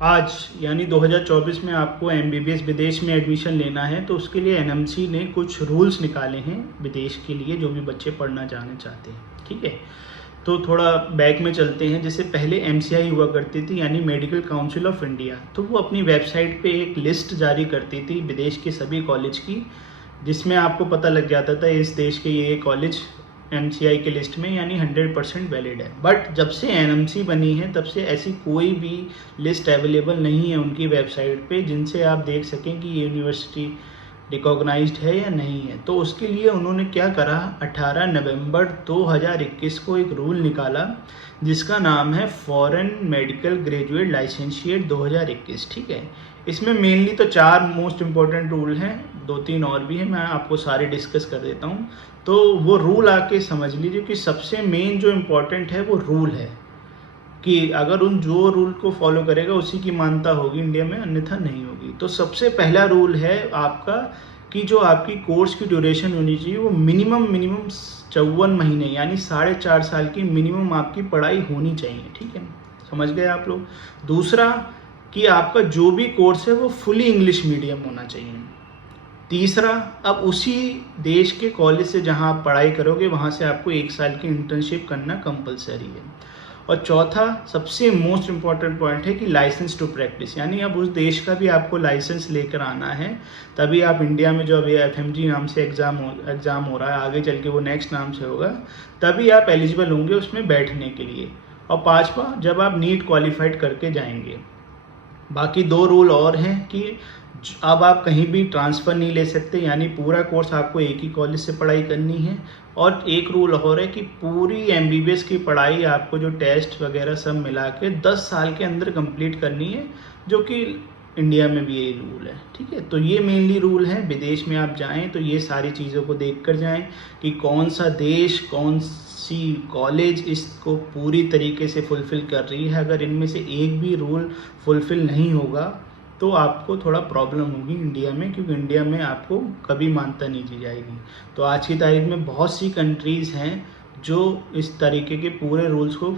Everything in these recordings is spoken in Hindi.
आज यानी 2024 में आपको एमबीबीएस विदेश में एडमिशन लेना है तो उसके लिए एनएमसी ने कुछ रूल्स निकाले हैं विदेश के लिए, जो भी बच्चे पढ़ना जाना चाहते हैं। ठीक है, तो थोड़ा बैक में चलते हैं। जैसे पहले एमसीआई हुआ करती थी यानी मेडिकल काउंसिल ऑफ इंडिया, तो वो अपनी वेबसाइट पे एक लिस्ट जारी करती थी विदेश के सभी कॉलेज की, जिसमें आपको पता लग जाता था इस देश के ये कॉलेज एमसीआई के लिस्ट में यानी 100% वैलिड है। बट जब से एनएमसी बनी है तब से ऐसी कोई भी लिस्ट अवेलेबल नहीं है उनकी वेबसाइट पे जिनसे आप देख सकें कि ये यूनिवर्सिटी रिकॉग्नाइज्ड है या नहीं है। तो उसके लिए उन्होंने क्या करा, 18 नवंबर 2021 को एक रूल निकाला जिसका नाम है फॉरेन मेडिकल ग्रेजुएट लाइसेंशिएट 2021। ठीक है, इसमें मेनली तो 4 मोस्ट इम्पॉर्टेंट रूल हैं, 2-3 और भी हैं, मैं आपको सारे डिस्कस कर देता हूँ। तो वो रूल आके समझ लीजिए कि सबसे मेन जो इम्पोर्टेंट है वो रूल है कि अगर उन जो रूल को फॉलो करेगा उसी की मान्यता होगी इंडिया में, अन्यथा नहीं होगी। तो सबसे पहला रूल है आपका कि जो आपकी कोर्स की ड्यूरेशन होनी चाहिए वो मिनिमम 54 महीने यानी 4.5 साल की मिनिमम आपकी पढ़ाई होनी चाहिए। ठीक है, समझ गए आप लोग। दूसरा कि आपका जो भी कोर्स है वो फुली इंग्लिश मीडियम होना चाहिए। तीसरा, अब उसी देश के कॉलेज से जहां आप पढ़ाई करोगे वहां से आपको 1 साल की इंटर्नशिप करना कंपलसरी है। और चौथा सबसे मोस्ट इम्पॉर्टेंट पॉइंट है कि लाइसेंस टू प्रैक्टिस, यानी अब उस देश का भी आपको लाइसेंस लेकर आना है, तभी आप इंडिया में जो अभी एफएमजी नाम से एग्ज़ाम हो रहा है, आगे चल के वो नेक्स्ट नाम से होगा, तभी आप एलिजिबल होंगे उसमें बैठने के लिए। और पाँचवा, जब आप नीट क्वालिफाइड करके जाएंगे। बाकी 2 रूल और हैं कि अब आप कहीं भी ट्रांसफ़र नहीं ले सकते, यानी पूरा कोर्स आपको एक ही कॉलेज से पढ़ाई करनी है। और एक रूल और है कि पूरी एमबीबीएस की पढ़ाई आपको जो टेस्ट वगैरह सब मिला के 10 साल के अंदर कंप्लीट करनी है, जो कि इंडिया में भी यही रूल है। ठीक है, तो ये मेनली रूल है। विदेश में आप जाएं तो ये सारी चीज़ों को देख कर जाएँ कि कौन सा देश, कौन सी कॉलेज इसको पूरी तरीके से फुलफ़िल कर रही है। अगर इनमें से एक भी रूल फुलफ़िल नहीं होगा तो आपको थोड़ा प्रॉब्लम होगी इंडिया में, क्योंकि इंडिया में आपको कभी मान्यता नहीं दी जाएगी। तो आज की तारीख में बहुत सी कंट्रीज़ हैं जो इस तरीके के पूरे रूल्स को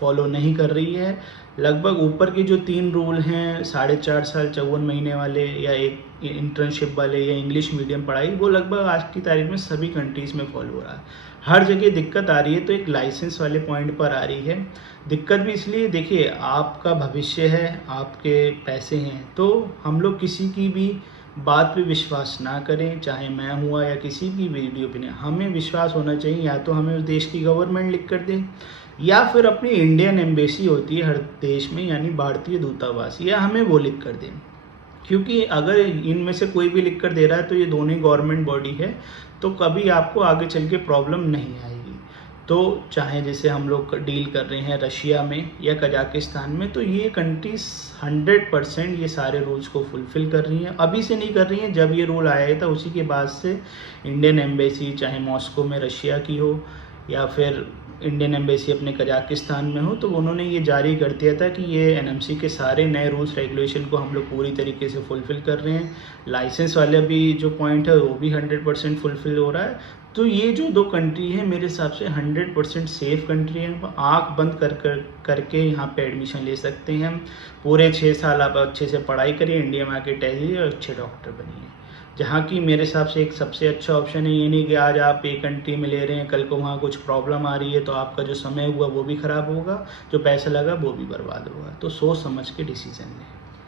फॉलो नहीं कर रही है। लगभग ऊपर के जो 3 रूल हैं, 4.5 साल 54 महीने वाले, या एक इंटर्नशिप वाले, या इंग्लिश मीडियम पढ़ाई, वो लगभग आज की तारीख में सभी कंट्रीज़ में फॉलो हो रहा है। हर जगह दिक्कत आ रही है तो एक लाइसेंस वाले पॉइंट पर आ रही है। दिक्कत भी इसलिए, देखिए आपका भविष्य है, आपके पैसे हैं, तो हम लोग किसी की भी बात पे विश्वास ना करें, चाहे मैं हुआ या किसी की वीडियो पे। हमें विश्वास होना चाहिए या तो हमें उस देश की गवर्नमेंट लिख कर दे, या फिर अपनी इंडियन एम्बेसी होती है हर देश में यानी भारतीय दूतावास, या हमें वो लिख कर दें। क्योंकि अगर इनमें से कोई भी लिख कर दे रहा है तो ये दोनों गवर्नमेंट बॉडी है, तो कभी आपको आगे चल के प्रॉब्लम नहीं आएगी। तो चाहे जैसे हम लोग डील कर रहे हैं रशिया में या कजाकिस्तान में, तो ये कंट्रीज 100% ये सारे रूल्स को फुलफ़िल कर रही हैं। अभी से नहीं कर रही हैं, जब ये रूल आया था उसी के बाद से इंडियन एम्बेसी, चाहे मॉस्को में रशिया की हो या फिर इंडियन एम्बेसी अपने कजाकिस्तान में हो, तो उन्होंने ये जारी कर दिया था कि ये एनएमसी के सारे नए रूल्स रेगुलेशन को हम लोग पूरी तरीके से फुलफ़िल कर रहे हैं। लाइसेंस वाले भी जो पॉइंट है वो भी 100% फुलफ़िल हो रहा है। तो ये जो 2 कंट्री है मेरे हिसाब से 100% सेफ़ कंट्री है। आँख बंद करके यहाँ पे एडमिशन ले सकते हैं हम। पूरे 6 साल आप अच्छे से पढ़ाई करिए, इंडिया में आके टहलिए और अच्छे डॉक्टर बनिए। जहाँ की मेरे हिसाब से एक सबसे अच्छा ऑप्शन है। ये नहीं कि आज आप एक कंट्री में ले रहे हैं, कल को वहाँ कुछ प्रॉब्लम आ रही है तो आपका जो समय हुआ वो भी ख़राब होगा, जो पैसा लगा वो भी बर्बाद होगा। तो सोच समझ के डिसीज़न लें।